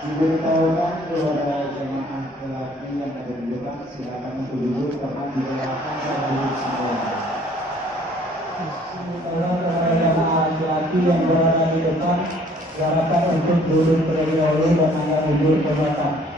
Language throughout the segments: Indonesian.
Diberitahukan kepada jemaah lelaki yang ada di depan, silakan untuk duduk, teman di belakang saya duduk semua. Diberitahukan kepada jemaah lelaki yang berada di depan, silakan untuk duduk terlebih dahulu dan anda duduk ke belakang.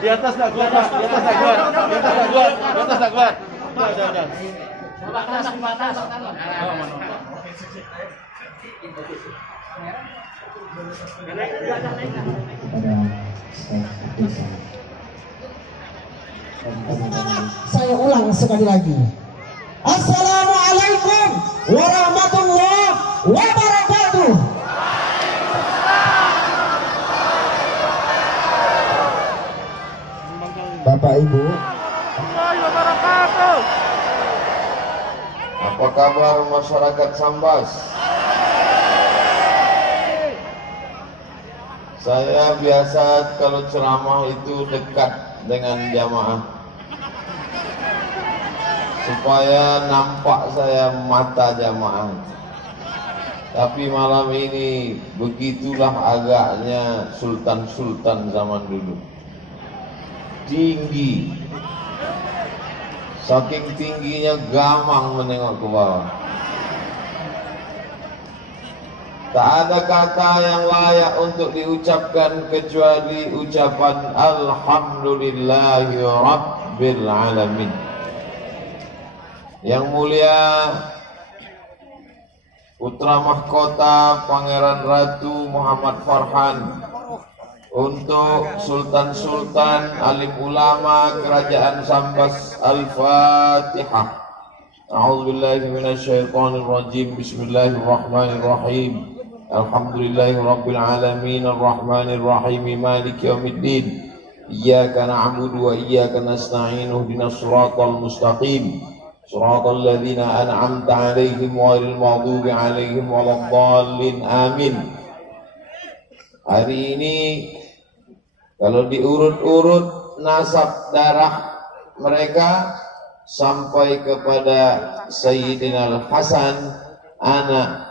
Di atas nak keluar, Pak. Di atas nak keluar. Di atas nak keluar. Di atas nak keluar. Dah. Batas. Saya ulang sekali lagi. Assalamualaikum warahmatullahi wabarakatuh. Bapak Ibu, apa kabar masyarakat Sambas? Saya biasa kalau ceramah itu dekat dengan jamaah supaya nampak saya mata jamaah. Tapi malam ini begitulah agaknya sultan-sultan zaman dulu. Tinggi, saking tingginya gamang menengok ke bawah. Tak ada kata yang layak untuk diucapkan kecuali ucapan Alhamdulillahi Rabbil Alamin. Yang mulia Putra Mahkota Pangeran Ratu Muhammad Farhan, untuk sultan-sultan, alim ulama kerajaan Sambas, Al-Fatihah. A'udzubillahi minasyaitonir rajim. Bismillahirrahmanirrahim. Alhamdulillahirabbil alamin arrahmanir rahim maliki yaumiddin. Iyyaka na'budu wa iyyaka nasta'in. Ihdinas siratal mustaqim. Siratal ladzina an'amta 'alaihim ghairil maghdubi 'alaihim waladdallin. Amin. Hari ini kalau diurut-urut nasab darah mereka sampai kepada Sayyidina Al-Hasan, anak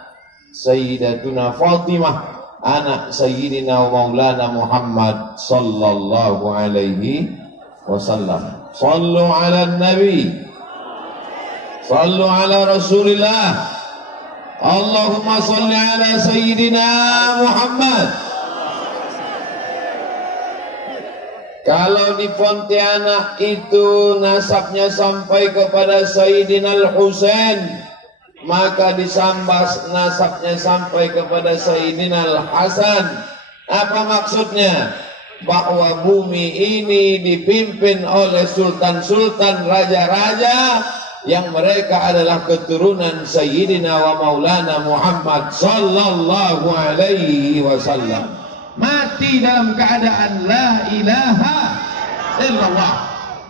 Sayyidatuna Fatimah, anak Sayyidina Maulana Muhammad sallallahu alaihi wasallam. Sallu ala Nabi, sallu ala Rasulillah. Allahumma salli ala Sayyidina Muhammad. Kalau di Pontianak itu nasabnya sampai kepada Sayyidina Al-Husain, maka di Sambas nasabnya sampai kepada Sayyidina Al-Hasan. Apa maksudnya? Bahwa bumi ini dipimpin oleh sultan-sultan, raja-raja yang mereka adalah keturunan Sayyidina wa Maulana Muhammad sallallahu alaihi wasallam. Mati dalam keadaan la ilaha illallah.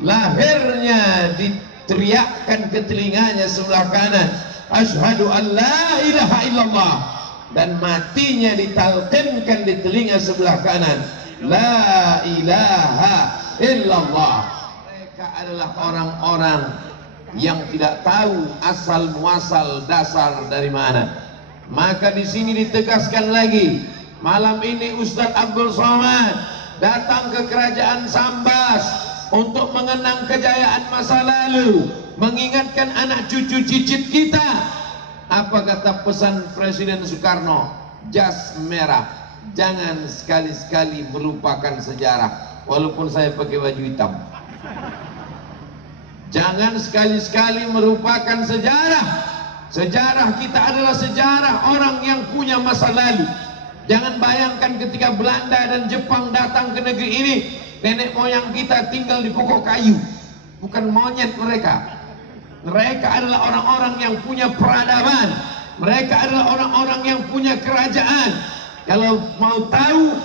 Lahirnya diteriakkan ke telinganya sebelah kanan, asyhadu an la ilaha illallah, dan matinya ditalqinkan di telinga sebelah kanan, la ilaha illallah. Mereka adalah orang-orang yang tidak tahu asal muasal dasar dari mana. Maka di sini ditegaskan lagi, malam ini Ustadz Abdul Somad datang ke kerajaan Sambas untuk mengenang kejayaan masa lalu, mengingatkan anak cucu cicit kita. Apa kata pesan Presiden Soekarno? Jas merah, jangan sekali-sekali melupakan sejarah. Walaupun saya pakai baju hitam, jangan sekali-sekali merupakan sejarah. Sejarah kita adalah sejarah orang yang punya masa lalu. Jangan bayangkan ketika Belanda dan Jepang datang ke negeri ini, nenek moyang kita tinggal di pokok kayu. Bukan monyet mereka. Mereka adalah orang-orang yang punya peradaban. Mereka adalah orang-orang yang punya kerajaan. Kalau mau tahu,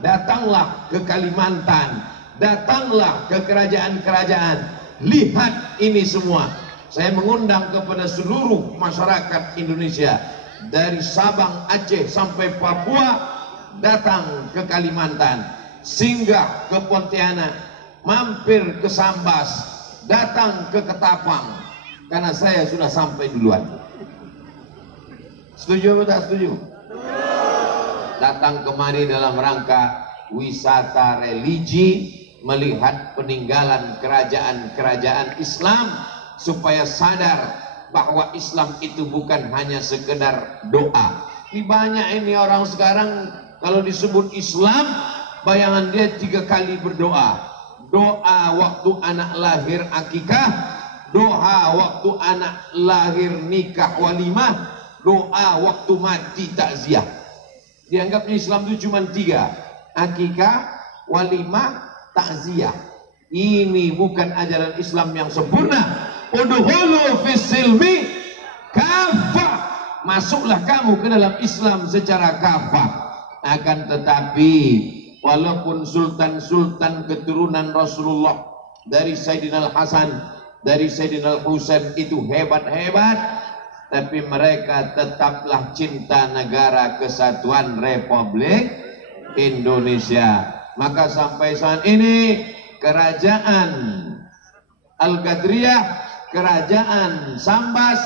datanglah ke Kalimantan, datanglah ke kerajaan-kerajaan. Lihat ini semua. Saya mengundang kepada seluruh masyarakat Indonesia, dari Sabang, Aceh sampai Papua, datang ke Kalimantan, singgah ke Pontianak, mampir ke Sambas, datang ke Ketapang, karena saya sudah sampai duluan. Setuju atau tak setuju? Datang kemari dalam rangka wisata religi, melihat peninggalan kerajaan-kerajaan Islam, supaya sadar bahwa Islam itu bukan hanya sekedar doa. Ini banyak ini orang sekarang kalau disebut Islam, bayangan dia 3 kali berdoa. Doa waktu anak lahir akikah, doa waktu anak lahir nikah walimah, doa waktu mati takziah. Dianggapnya Islam itu cuma 3, akikah, walimah, takziah. Ini bukan ajaran Islam yang sempurna. Udhulu fis-silmi kafah, masuklah kamu ke dalam Islam secara kafah. Akan tetapi walaupun sultan-sultan keturunan Rasulullah, dari Sayyidina Al-Hasan, dari Sayyidina Al-Husain itu hebat-hebat, tapi mereka tetaplah cinta negara kesatuan Republik Indonesia. Maka sampai saat ini kerajaan Al-Qadriyah, kerajaan Sambas,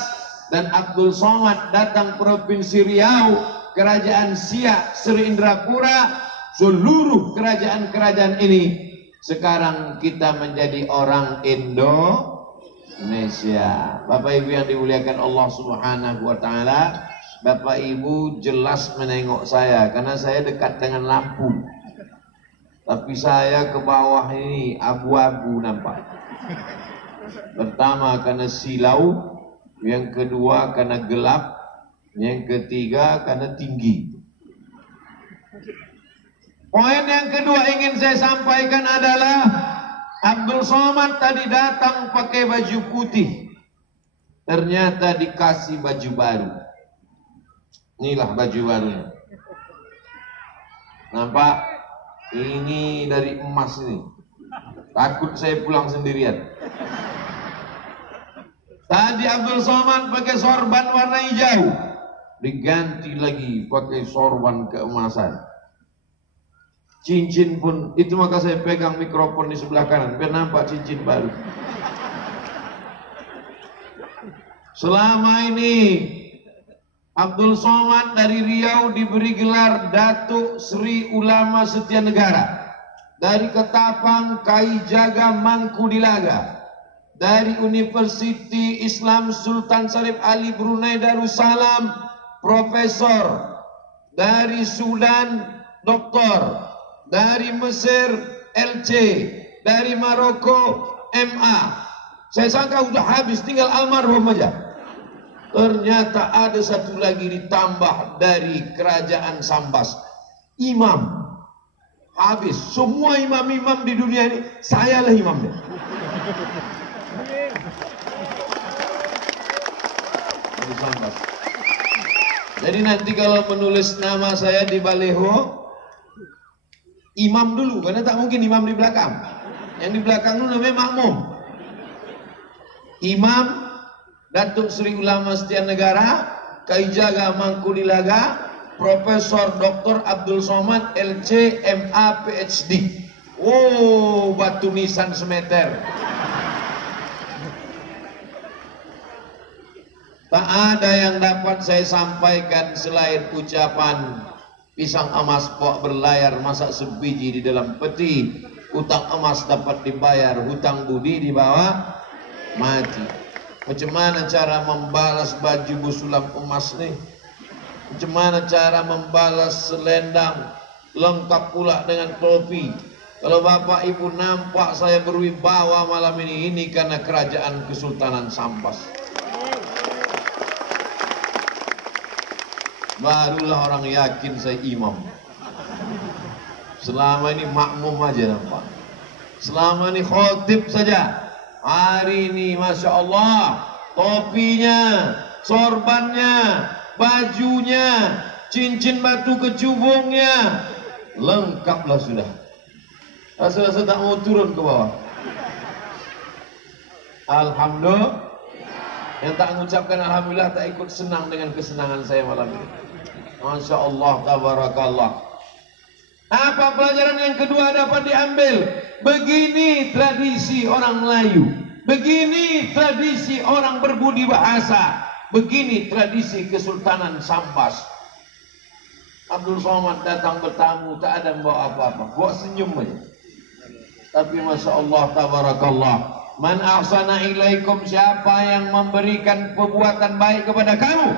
dan Abdul Somad datang provinsi Riau, kerajaan Siak, Sri Indrapura, seluruh kerajaan-kerajaan ini sekarang kita menjadi orang Indonesia. Bapak Ibu yang dimuliakan Allah Subhanahu wa taala, Bapak Ibu jelas menengok saya karena saya dekat dengan lampu. Tapi saya ke bawah ini abu-abu nampak. Pertama karena silau, yang kedua karena gelap, yang ketiga karena tinggi. Poin yang kedua ingin saya sampaikan adalah Abdul Somad tadi datang pakai baju putih, ternyata dikasih baju baru. Inilah baju barunya. Nampak? Ini dari emas ini. Takut saya pulang sendirian. Tadi Abdul Somad pakai sorban warna hijau, diganti lagi pakai sorban keemasan. Cincin pun itu, maka saya pegang mikrofon di sebelah kanan biar nampak cincin baru. Selama ini Abdul Somad dari Riau diberi gelar Datuk Sri Ulama Setia Negara, dari Ketapang Kai Jaga Mangku Dilaga, dari Universiti Islam Sultan Syarif Ali Brunei Darussalam Profesor, dari Sudan Doktor, dari Mesir LC, dari Maroko MA. Saya sangka sudah habis, tinggal almarhum aja. Ternyata ada satu lagi ditambah dari kerajaan Sambas, imam. Habis semua imam-imam di dunia ini, sayalah imamnya. di Sambas. Jadi nanti kalau menulis nama saya di baleho, imam dulu, karena tak mungkin imam di belakang. Yang di belakang dulu namanya makmum. Imam Datuk Seri Ulama Setia Negara, Kaijaga Mangkulilaga, Profesor Dr. Abdul Somad LC MA PhD. Oh, batu nisan semeter. Tak ada yang dapat saya sampaikan selain ucapan pisang emas pok berlayar masak sebiji di dalam peti. Hutang emas dapat dibayar, hutang budi dibawa mati. Macam mana cara membalas baju busulam emas nih? Macam mana cara membalas selendang lengkap pula dengan topi? Kalau bapak ibu nampak saya berwibawa malam ini karena kerajaan Kesultanan Sambas. Barulah orang yakin saya imam. Selama ini makmum aja nampak. Selama ini khotib saja. Hari ini Masya Allah, topinya, sorbannya, bajunya, cincin batu kecubungnya, lengkaplah sudah. Rasa-rasa tak mau turun ke bawah. Alhamdulillah. Yang tak mengucapkan Alhamdulillah tak ikut senang dengan kesenangan saya malam ini. Masya Allah, tabarakallah. Apa pelajaran yang kedua dapat diambil? Begini tradisi orang Melayu, begini tradisi orang berbudi bahasa, begini tradisi Kesultanan Sambas. Abdul Somad datang bertamu, tak ada membawa apa-apa, bawa senyum aja. Tapi Masya Allah, tabarakallah. Man ahsana ilaikum, siapa yang memberikan perbuatan baik kepada kamu?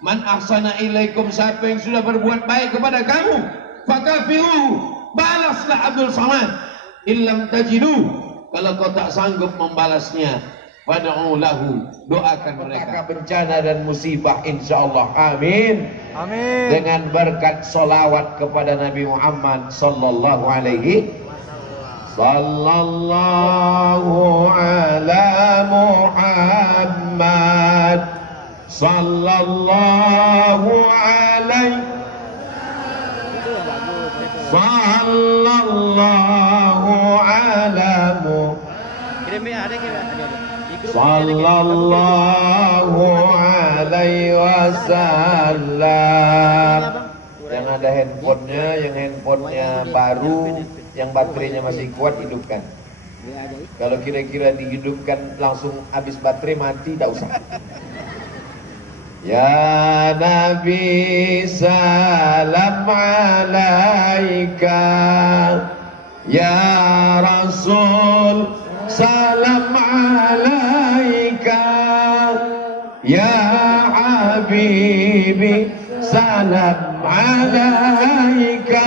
Man ahsana ilaikum, siapa yang sudah berbuat baik kepada kamu? Fakafiru, balaslah Abdul Somad. Illam tajidu, kalau kau tak sanggup membalasnya, fad'u lahu, doakan mereka. Bencana dan musibah insyaallah. Amin. Amin. Dengan berkat salawat kepada Nabi Muhammad sallallahu alaihi sallallahu ala Muhammad sallallahu alaihi sallallahu ala sallallahu alaihi wasallam. Yang ada handphonenya, yang handphonenya baru, yang baterainya masih kuat, hidupkan. Kalau kira-kira dihidupkan langsung habis baterai mati, tak usah. Ya Nabi salam alaika, ya Rasul salam alaika, ya Habibi salam alaika,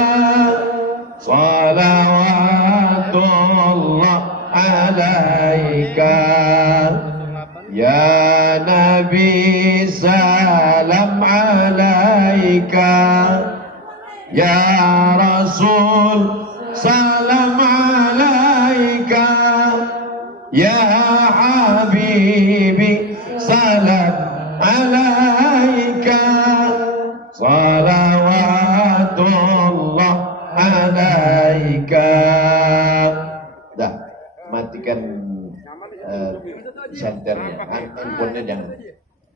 salawatullah alaika, ya Nabi salam alaika, ya Rasul salam alaika, ya Habibi salam alaika, salawatullah alaika. Dah, matikan senternya, handphonenya jangan.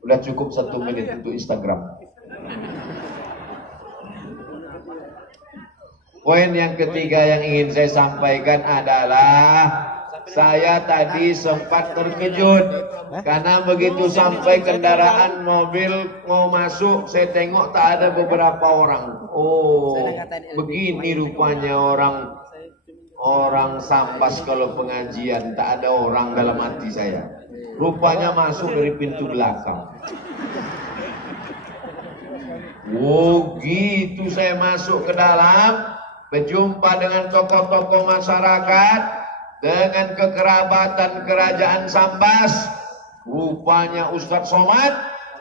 Udah cukup 1 menit untuk Instagram. Poin yang ketiga yang ingin saya sampaikan adalah saya tadi sempat terkejut karena begitu sampai kendaraan mobil mau masuk, saya tengok tak ada beberapa orang. Oh, begini rupanya orang Sambas kalau pengajian, tak ada orang dalam hati saya. Rupanya masuk dari pintu belakang. Oh gitu, saya masuk ke dalam, berjumpa dengan tokoh-tokoh masyarakat, dengan kekerabatan kerajaan Sambas. Rupanya Ustadz Somad,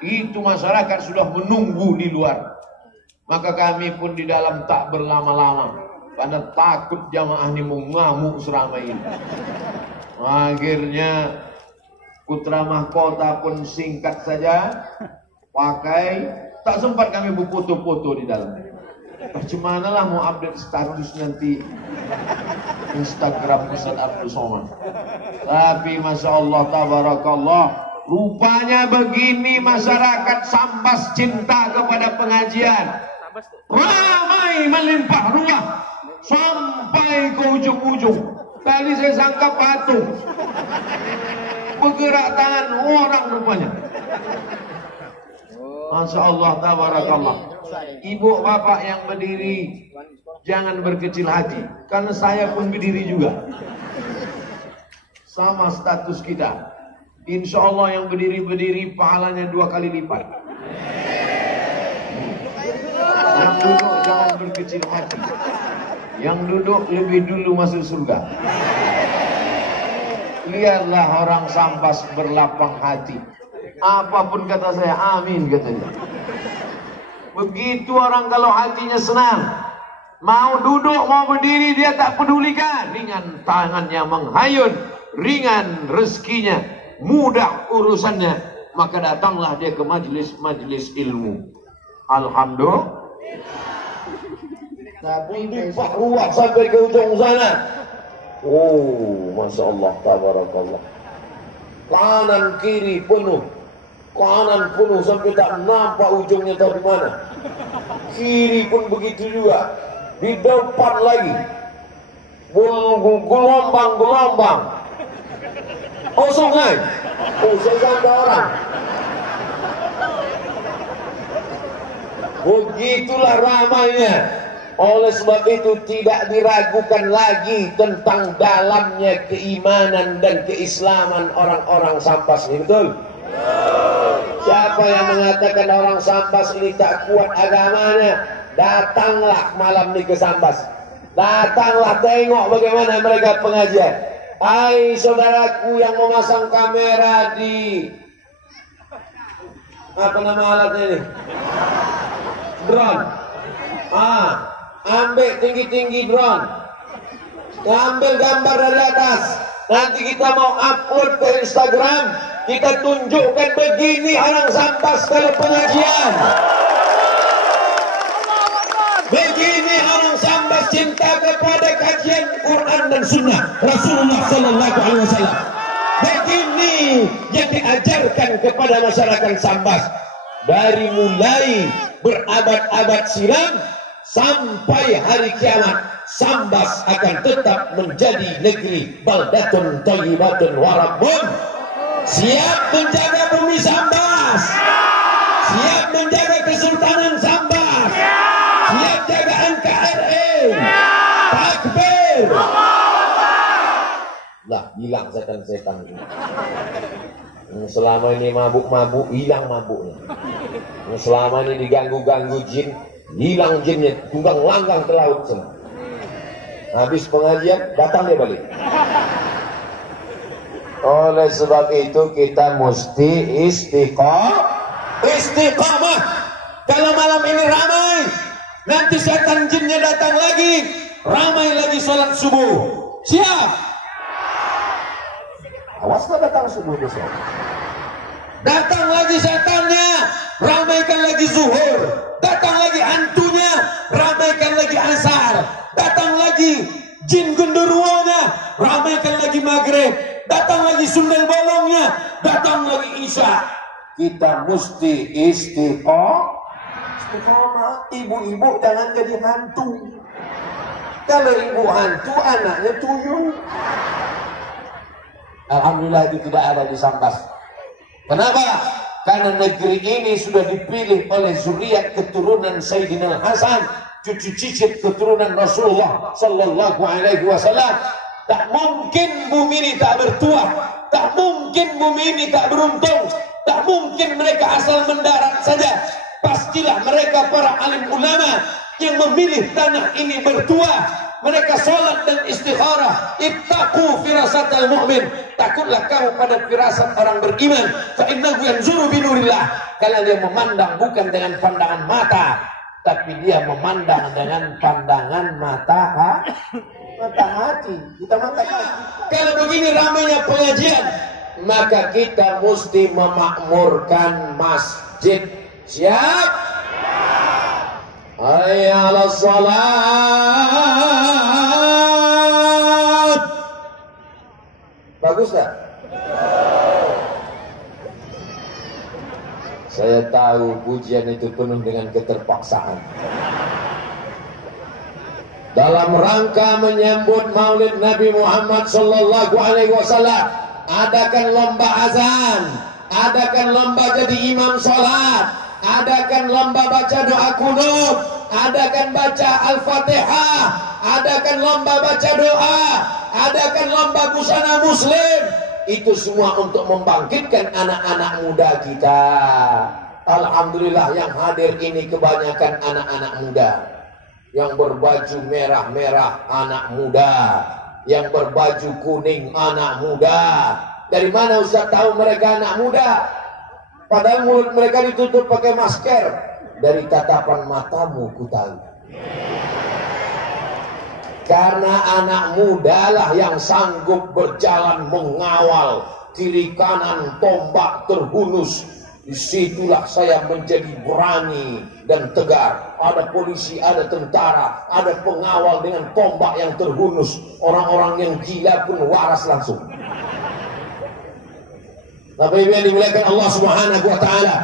itu masyarakat sudah menunggu di luar. Maka kami pun di dalam tak berlama-lama, karena takut jamaah ini mau ngamuk selama ini. Akhirnya Putra mahkota pun singkat saja, pakai, tak sempat kami berfoto-foto di dalam. Bagaimana lah mau update status nanti Instagram Ustaz Abdul Somad. Tapi Masya Allah, tabarakallah, rupanya begini masyarakat Sambas cinta kepada pengajian. Ramai melimpah ruah sampai ke ujung-ujung. Tadi saya sangka patung, bergerak tangan orang rupanya. Masya Allah, tabarakallah. Ibu bapak yang berdiri, jangan berkecil hati, karena saya pun berdiri juga. Sama status kita. Insya Allah yang berdiri-berdiri pahalanya 2 kali lipat. Yang duduk jangan berkecil hati. Yang duduk lebih dulu masuk surga. Lihatlah orang Sambas berlapang hati. Apapun kata saya, amin katanya. Begitu orang kalau hatinya senang, mau duduk mau berdiri dia tak pedulikan. Ringan tangannya menghayun, ringan rezekinya, mudah urusannya. Maka datanglah dia ke majelis ilmu. Alhamdulillah. Tapi limpah ruah sampai ke ujung sana. Oh, Masya Allah, tabarakallah. Kanan kiri penuh, kanan penuh sampai tak nampak ujungnya tahu di mana. Kiri pun begitu juga. Di depan lagi, gelombang-gelombang. Oh sungai, oh ada orang. Begitulah ramainya. Oleh sebab itu tidak diragukan lagi tentang dalamnya keimanan dan keislaman orang-orang Sambas ini, betul? Siapa yang mengatakan orang Sambas ini tak kuat agamanya, datanglah malam ini ke Sambas. Datanglah tengok bagaimana mereka pengajian. Hai saudaraku yang memasang kamera di apa nama alatnya ini? Drone. Ambil tinggi-tinggi drone, ambil gambar dari atas. Nanti kita mau upload ke Instagram, kita tunjukkan begini orang Sambas kalau pengajian. Begini orang Sambas cinta kepada kajian Quran dan Sunnah Rasulullah Sallallahu Alaihi Wasallam. Begini yang diajarkan kepada masyarakat Sambas dari mulai berabad-abad silam sampai hari kiamat. Sambas akan tetap menjadi negeri baldatun thayyibatun warabbun. Siap menjaga bumi Sambas, siap menjaga Kesultanan Sambas, siap jaga NKRI. Takbir. Lah hilang setan-setan ini. Selama ini mabuk-mabuk, hilang mabuknya. Selama ini diganggu-ganggu jin, hilang jinnya, tunggang langgang ke laut semua. Habis pengajian, datang dia balik. Oleh sebab itu kita mesti istiqamah. Kalau malam ini ramai, nanti setan jinnya datang lagi, ramai lagi sholat subuh. Siap? Awas kau datang subuh besok. Datang lagi setannya, ramaikan lagi zuhur. Datang lagi hantunya, ramaikan lagi asar. Datang lagi jin genderuwonya, ramaikan lagi maghrib. Datang lagi sundel bolongnya, datang lagi isya. Kita mesti istiqamah. Ibu-ibu jangan jadi hantu. Kalau ibu hantu, anaknya tuyul. Alhamdulillah itu tidak ada di Sambas. Kenapa? Karena negeri ini sudah dipilih oleh zuriat keturunan Sayyidina Hasan, cucu cicit keturunan Rasulullah Sallallahu Alaihi Wasallam. Tak mungkin bumi ini tak bertuah, tak mungkin bumi ini tak beruntung, tak mungkin mereka asal mendarat saja. Pastilah mereka para alim ulama yang memilih tanah ini bertuah. Mereka sholat dan istikharah. Ittaqu firasatal mu'min. Takutlah kamu pada firasat orang beriman. Fa innahu yanzuru binurillah. Karena dia memandang bukan dengan pandangan mata, tapi dia memandang dengan pandangan mata hati. Kita mata hati. Kalau begini ramainya pengajian, maka kita mesti memakmurkan masjid. Siap? Hayya 'alas shalat. Bagus tak? Saya tahu pujian itu penuh dengan keterpaksaan. Dalam rangka menyambut Maulid Nabi Muhammad sallallahu alaihi wasallam, adakan lomba azan, adakan lomba jadi imam salat, adakan lomba baca doa kunut, adakan baca Al-Fatihah, adakan lomba baca doa, adakan lomba busana muslim. Itu semua untuk membangkitkan anak-anak muda kita. Alhamdulillah yang hadir ini kebanyakan anak-anak muda. Yang berbaju merah-merah anak muda, yang berbaju kuning anak muda. Dari mana Ustaz tahu mereka anak muda? Padahal mulut mereka ditutup pakai masker. Dari tatapan matamu ku tahu. Karena anak muda lah yang sanggup berjalan mengawal kiri kanan tombak terhunus. Disitulah saya menjadi berani dan tegar. Ada polisi, ada tentara, ada pengawal dengan tombak yang terhunus. Orang-orang yang gila pun waras langsung. Bapak Ibu yang dimuliakan Allah Subhanahu wa taala.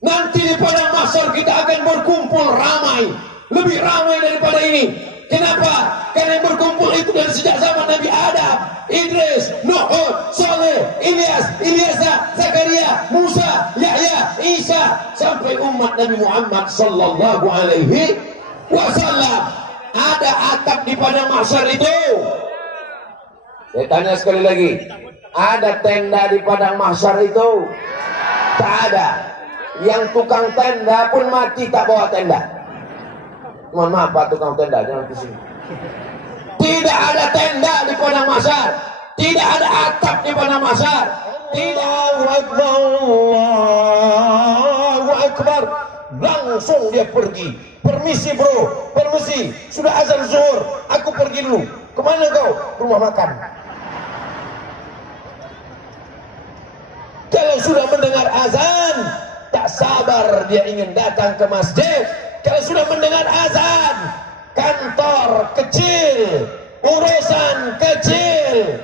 Nanti di padang mahsyar kita akan berkumpul ramai, lebih ramai daripada ini. Kenapa? Karena yang berkumpul itu dari sejak zaman Nabi Adam, Idris, Nuh, Saleh, Ilyas, Ilyasa, Zakaria, Musa, Yahya, Isa, sampai umat Nabi Muhammad sallallahu alaihi wasallam. Ada atap di padang mahsyar itu. Saya tanya sekali lagi, ada tenda di padang mahsyar itu? Tak ada. Yang tukang tenda pun mati tak bawa tenda. Mohon maaf Pak tukang tenda, jangan di sini. Tidak ada tenda di padang mahsyar, tidak ada atap di padang mahsyar. Allahu Akbar. Langsung dia pergi. Permisi bro, permisi. Sudah azan zuhur, aku pergi dulu. Kemana kau? Rumah makan. Kalau sudah mendengar azan, tak sabar dia ingin datang ke masjid. Kalau sudah mendengar azan, kantor kecil, urusan kecil,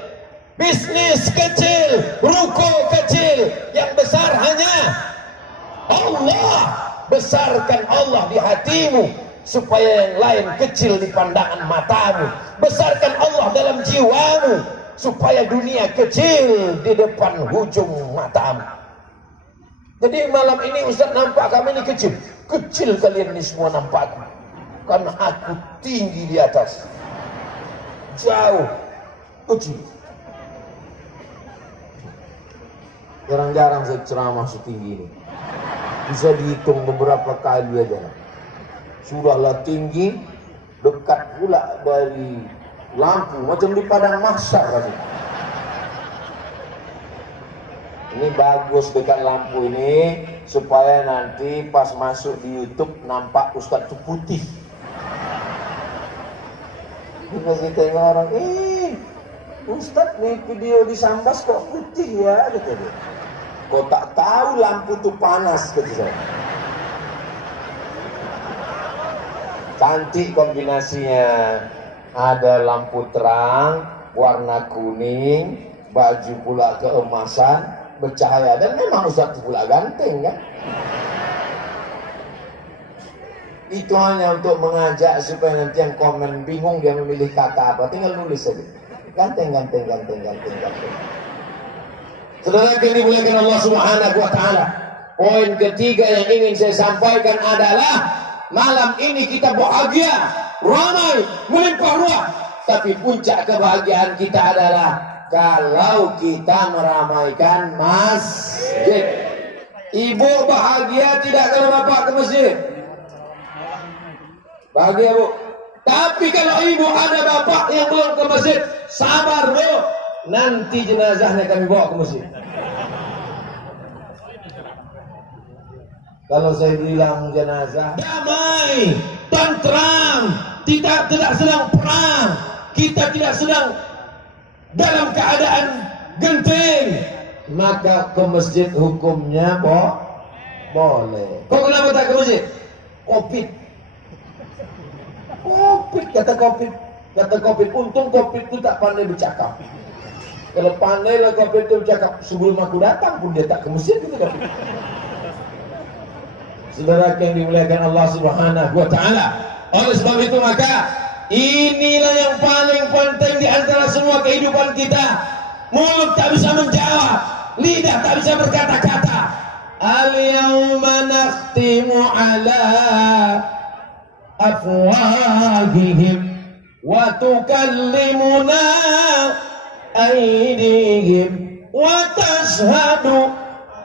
bisnis kecil, ruko kecil, yang besar hanya Allah. Besarkan Allah di hatimu, supaya yang lain kecil di pandangan matamu. Besarkan Allah dalam jiwamu, supaya dunia kecil di depan hujung matamu. Jadi malam ini Ustaz nampak kami ini kecil. Kecil kalian ini semua nampakku. Karena aku tinggi di atas. Jauh. Kecil. Jarang-jarang saya ceramah setinggi ini. Bisa dihitung beberapa kali aja. Sudahlah tinggi. Dekat pula dari lampu. Macam di padang mahsyar. Ini bagus dekat lampu ini, supaya nanti pas masuk di YouTube nampak Ustadz itu putih. Kita tengok orang, Ustadz nih video di Sambas kok putih ya, gitu dia. Kok tak tahu lampu itu panas, gitu saya. Cantik kombinasinya. Ada lampu terang, warna kuning, baju pula keemasan, bercahaya, dan memang Ustaz itu pula ganteng kan. Itu hanya untuk mengajak supaya nanti yang komen bingung dia memilih kata apa, tinggal nulis saja ganteng. Saudara yang dimuliakan Allah Subhanahu wa taala, poin ketiga yang ingin saya sampaikan adalah malam ini kita bahagia, ramai, melimpah ruah, tapi puncak kebahagiaan kita adalah kalau kita meramaikan masjid. Ibu bahagia tidak kalau bapak ke masjid? Bahagia bu. Tapi kalau ibu ada bapak yang belum ke masjid, sabar bu, nanti jenazahnya kami bawa ke masjid. Kalau saya bilang jenazah damai, tentram, tidak sedang perang, kita tidak sedang dalam keadaan genting, maka ke masjid hukumnya boleh. Kok kenapa tak ke masjid? Covid. Kata Covid, untung Covid itu tak pandai bercakap. Kalau pandai lah Covid itu bercakap, sebelum aku datang pun dia tak ke masjid itu Covid. Saudara yang dimuliakan Allah Subhanahu wa taala. Oleh sebab itu maka inilah yang paling penting di antara semua kehidupan kita. Mulut tak bisa menjawab, lidah tak bisa berkata-kata. Al-yawma nakhtimu ala afwahihim wa tukallimuna aydihim wa tashhadu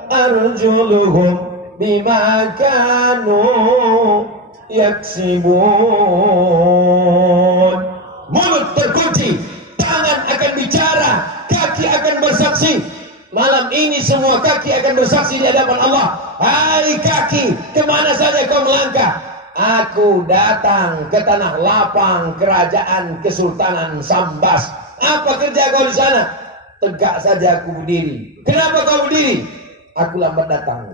arjuluhum bima kanu yaksibun. Mulut terkunci, tangan akan bicara, kaki akan bersaksi. Malam ini semua kaki akan bersaksi di hadapan Allah. Hai kaki, kemana saja kau melangkah? Aku datang ke tanah lapang kerajaan Kesultanan Sambas. Apa kerja kau di sana? Tegak saja aku berdiri. Kenapa kau berdiri? Aku lambat datang.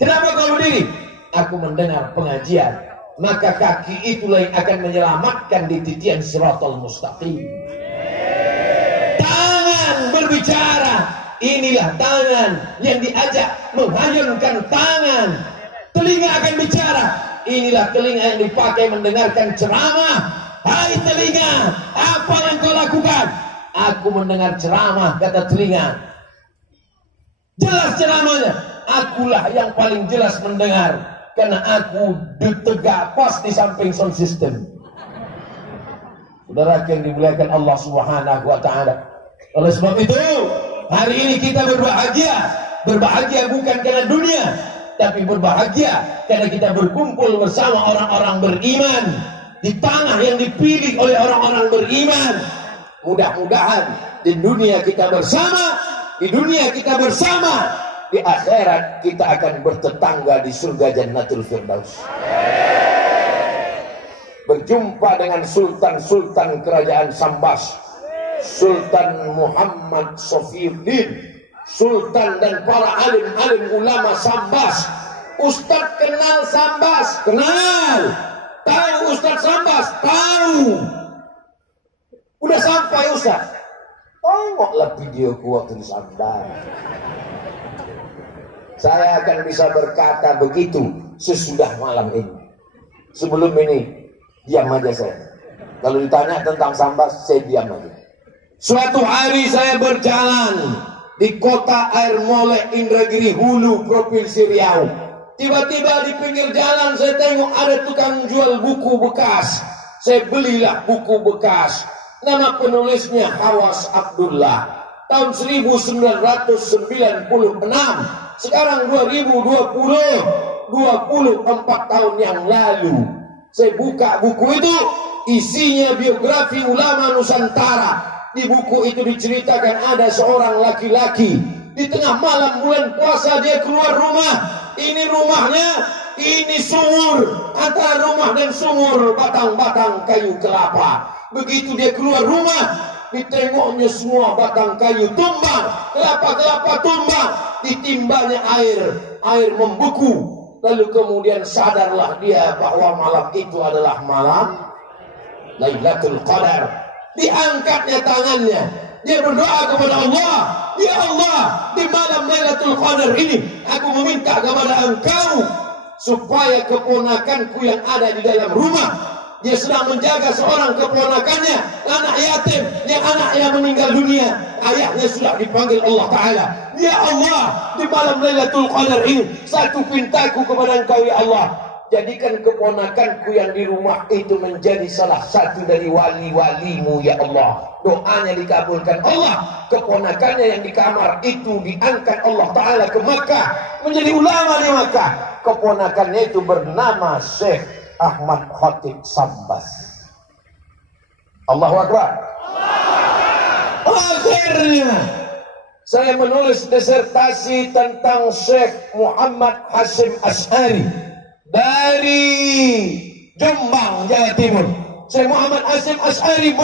Kenapa kau berdiri? Aku mendengar pengajian. Maka kaki itulah yang akan menyelamatkan di titian Shiratal Mustaqim. Tangan berbicara. Inilah tangan yang diajak menghayunkan tangan. Telinga akan bicara. Inilah telinga yang dipakai mendengarkan ceramah. Hai telinga, apa yang kau lakukan? Aku mendengar ceramah, kata telinga. Jelas ceramahnya. Akulah yang paling jelas mendengar, karena aku tegak pas di samping sound system. Saudara yang dimuliakan Allah Subhanahu wa taala. Oleh sebab itu, hari ini kita berbahagia. Berbahagia bukan karena dunia, tapi berbahagia karena kita berkumpul bersama orang-orang beriman di tanah yang dipilih oleh orang-orang beriman. Mudah-mudahan di dunia kita bersama, di akhirat kita akan bertetangga di surga Jannatul Firdaus. Berjumpa dengan sultan-sultan kerajaan Sambas, Sultan Muhammad Sofiuddin, sultan dan para alim-alim ulama Sambas. Ustaz kenal Sambas? Kenal. Tahu Ustaz Sambas? Tahu. Udah sampai Ustaz? Tengoklah videoku waktu di Sambas. Saya akan bisa berkata begitu sesudah malam ini. Sebelum ini, diam aja saya. Kalau ditanya tentang Sambas, saya diam aja. Suatu hari saya berjalan di kota Air Molek, Indragiri Hulu, Provinsi Riau. Tiba-tiba di pinggir jalan saya tengok ada tukang jual buku bekas. Saya belilah buku bekas. Nama penulisnya Hawas Abdullah. Tahun 1996. Sekarang 2020, 24 tahun yang lalu. Saya buka buku itu, isinya biografi ulama Nusantara. Di buku itu diceritakan ada seorang laki-laki. Di tengah malam bulan puasa dia keluar rumah. Ini rumahnya, ini sumur. Antara rumah dan sumur batang-batang kayu kelapa. Begitu dia keluar rumah, ditengoknya semua batang kayu tumbang, kelapa-kelapa tumbang, ditimbanya air membeku. Lalu kemudian sadarlah dia bahwa malam itu adalah malam Lailatul Qadar. Diangkatnya tangannya, dia berdoa kepada Allah, ya Allah, di malam Lailatul Qadar ini aku meminta kepada Engkau supaya keponakanku yang ada di dalam rumah, dia sedang menjaga seorang keponakannya, anak yatim yang anaknya meninggal dunia, ayahnya sudah dipanggil Allah Ta'ala. Ya Allah, di malam Lailatul Qadar ini satu pintaku kepada Engkau ya Allah, jadikan keponakanku yang di rumah itu menjadi salah satu dari wali-walimu ya Allah. Doanya dikabulkan Allah. Keponakannya yang di kamar itu diangkat Allah Ta'ala ke Makkah, menjadi ulama di Makkah. Keponakannya itu bernama Syekh Ahmad Khatib Sambas. Allahu Akbar. Akhirnya saya menulis disertasi tentang Syekh Muhammad Hasim Asy'ari dari Jombang, Jawa Timur. Syekh Muhammad Hasim Asy'ari